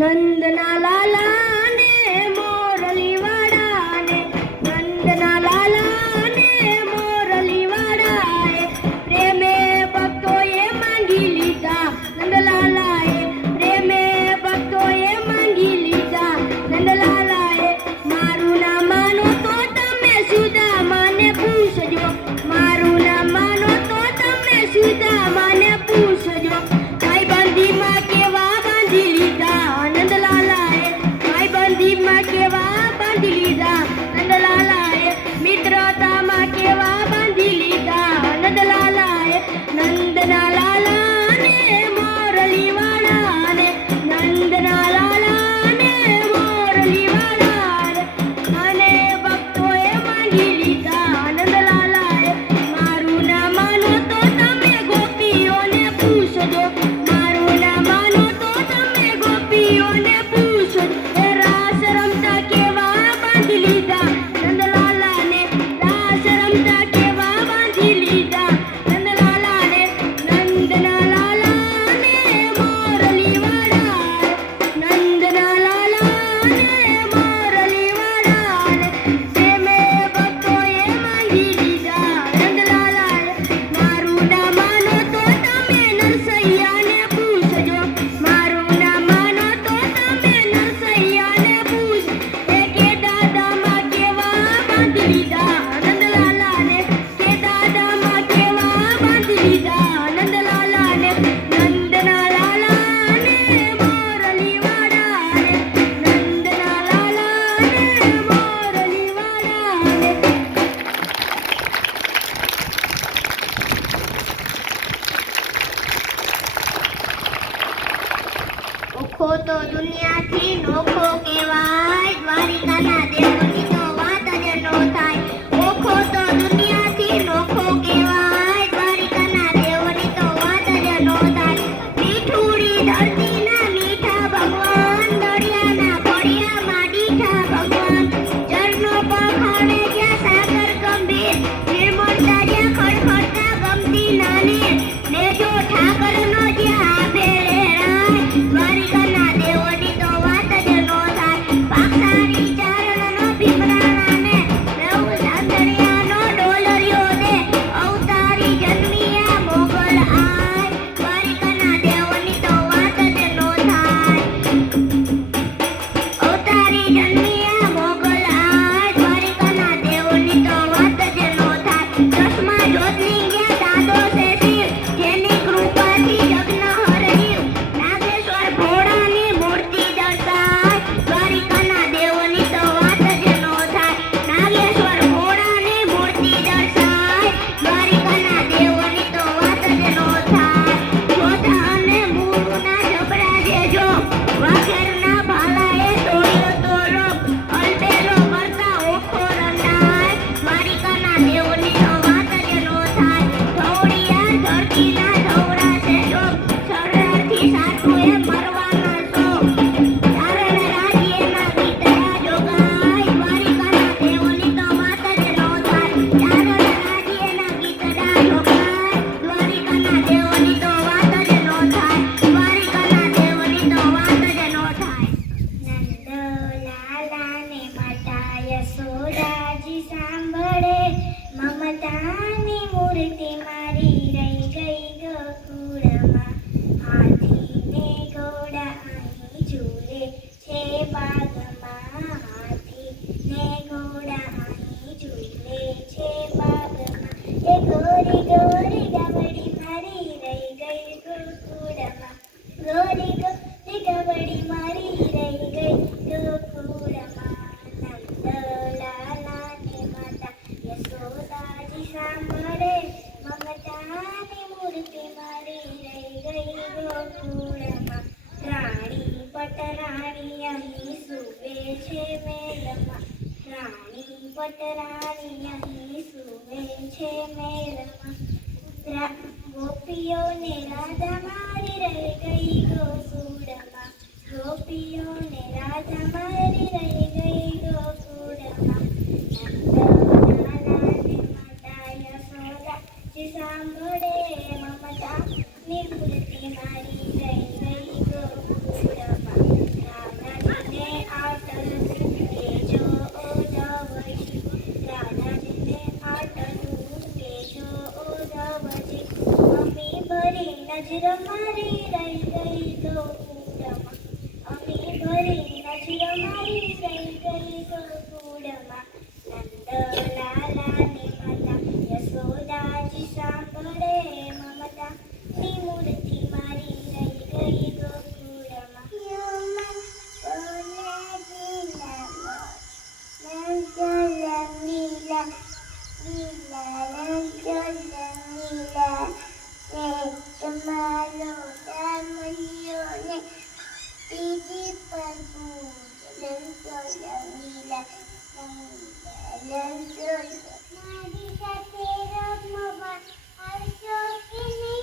નંદના લાલા ને મોરલી વાળા ને નંદના લાલા ને મોરલી વાળા પ્રેમે ભક્તોએ માંગી લીધા નંદલાલાએ પ્રેમે ભક્તોએ માંગી લીધા નંદલાલાએ મારું નામ માનો તો તમે સુદામાને પૂછજો મારું નામ માનો તો તમે સુદામાને પૂછજો ભાઈબંધીમાં કેવા બાંધી લીધા નંદલાલાએ ભાઈબંધીમાં કેવા બાંધી લીધા નંદલાલાએ મિત્રતામાં કેવા બાંધી લીધા નંદલાલાએ નંદના લાલા ને મોરલી વાળા ને નંદના લાલા ને મોરલી વાળા અને ભક્તોએ માંગી લીધા નંદલાલાએ મારું નામ માનો તો તમે ગોપીઓને પૂછજો મારું નામ માનો તો તમે ગોપીઓને પૂછજો રાસ રમતા કેવા બાંધી લીધા નંદલાલાને રાસ રમતા કેવા બાંધી લીધા નંદલાલાને નંદના લાલા ને મોરલી વાળા નંદના લાલા ને મોરલી વાળા પ્રેમે ભક્તોએ માંગી લીધા નંદલાલાએ મારું નામ માનો તો તમે નરસૈયાને પૂછજો મારું નામ માનો તો તમે નરસૈયાને પૂછ કે દાદામાં કેવા બાંધી લીધા નંદલાલાને કે દાદામાં કેવા બાંધી લીધા નંદલાલાને નંદના લાલા ને મોરલી વાળા નંદના લાલા ને મોરલી વાળા ઓખો તો દુનિયાથી નોખો કહેવાય દ્વારિકાના દેવની તો વાત જ નો થાય ઓખો તો દુનિયાથી નોખો કહેવાય દ્વારિકાના દેવની તો વાત જ નો થાય મીઠુડી ધરતીના મીઠા ભગવાન દરિયાના પડ્યામાં દીઠા ભગવાન ઝરનો પખાડે જ્યાં સાગર ગંભીર નિર્મળતા જ્યાં ખડખડતા ગમતી નાની ને જો ઠાકરનો જ્યાં ભેળે રાય દ્વારિકાના દેવની તો વાત જ નો થાય પાખસારી ચારણનો ભીમરાણાને રવ સાંદળિયાનો ડોલરિયો દે અવતારી જન્મિયા મોગલ આય દ્વારિકાના દેવની તો વાત જ નો થાય અવતારી જન્મિયા મોગલ આય દ્વારિકાના દેવની તો વાત જ નો થાય ચશ્મા જ્યોતિર્લિંગ દાદો છે શિવ જેની કૃપાથી જગન હરહિવ નાગેશ્વર ભોળાની મૂર્તિ દર્શાય દ્વારિકાના દેવની તો વાત જ નો થાય નાગેશ્વર ભોળાની મૂર્તિ દર્શાય દ્વારિકાના દેવની તો વાત જ નો થાય જોધા અને મૂળના જબડા જેજો વાઘેરના ભાલાએ તોડ્યો તો રોગ અલબેલો કરતા ઓખો રંડાય દ્વારિકાના દેવની તો વાત જ નો થાય ધવડિયા ધરતીના ધવડા છે જો સરળથી સાચું એ મરવાના છો ચારણ રાજ્યના ગીતડા જોગાય દ્વારિકાના દેવની તો વાત જ નો થાય ચારણ રાજ્યના ગીતડા જોગાય દ્વારિકાના દેવની તો વાત જ નો થાય દ્વારિકાના દેવની તો વાત જ નો થાય નંદલાલાને માતા યશોદાજી સાંભળે મમતાની મૂર્તિ મારી રહી ગઈ ગોકુળમાં હાથીને ઘોડા અહીં ઝૂલે છે બાગમાં હાથીને ઘોડા અહીં ઝૂલે છે બાગમાં એ ગોરી ગોરી ગાવડી મારી રહી ગઈ ગોકુળમાં ગોરી ગોરી ગાવડી મારી રહી ગઈ ગોકુળમાં નંદલાલાને માતા યશોદાજી સાંભળે મમતાની મૂર્તિ મારી રહી ગઈ ગોકુળમાં રાણી પટરાણી અહીં સૂવે છે મેલમાં રાણી પટરાણી અહીં સૂવે છે મેલમાં ગોપીઓને રાધા મારી રહી ગઈ ગોકુળમાં ગોપીઓને રાધા મારી રહી ગઈ ગોકુળમાં નંદલાલાને માતા યશોદાજી સાંભળે મમતા ની મૂર્તિ મારી રહી ગઈ ગોકુળમાં જી પ્રભુ લંચો લંગીલા લંચો મારી સાથે રમવા આવશો કે નહીં